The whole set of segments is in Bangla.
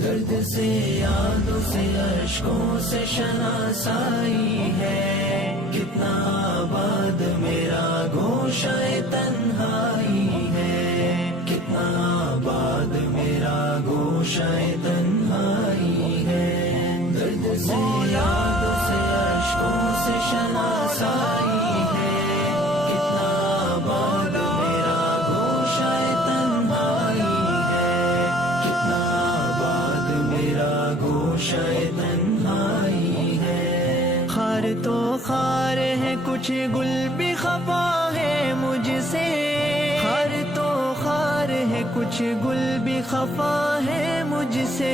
दर्द से यादों से अशकों से शनासाई है। कितना आबाद मेरा गोशाए तन्हाई है। कितना आबाद मेरा गोशाए तन्हाई है। दर्द से याद खार तो खार है, कुछ गुल भी खफा है मुझसे। खार तो खार है, कुछ गुल भी खफा है मुझसे।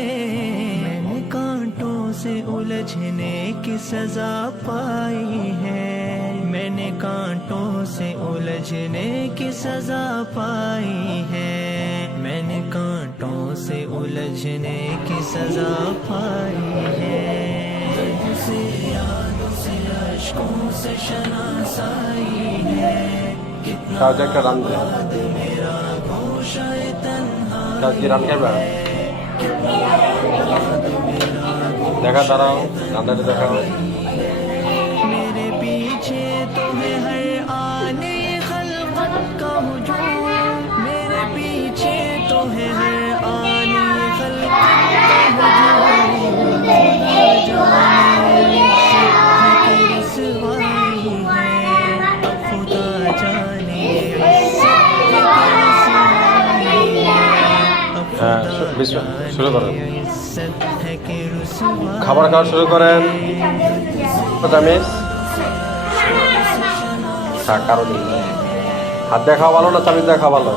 मैंने कांटों से उलझने की सजा पाई है। मैंने कांटों से उलझने की सजा पाई है। मैंने कांटों से उलझने की सजा पाई शाहजा का रंग शाहजी रंग क्या देखा दाराओ अंदर देखा मेरे पीछे तुम्हें শুরু করেন। খাবার খাওয়া শুরু করেন। হাত দেখা ভালো না চামিজ দেখা ভালো?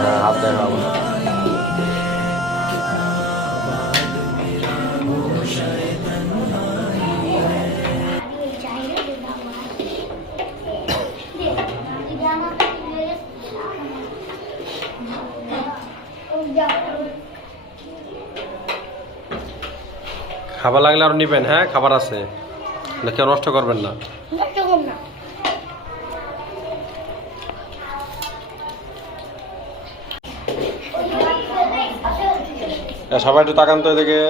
হ্যাঁ হাত দেখা ভালো। খাবার লাগলে আরও নিবেন হ্যাঁ? খাবার আছে। না কেউ নষ্ট করবেন না। সবাই একটু তাকান তো এদিকে।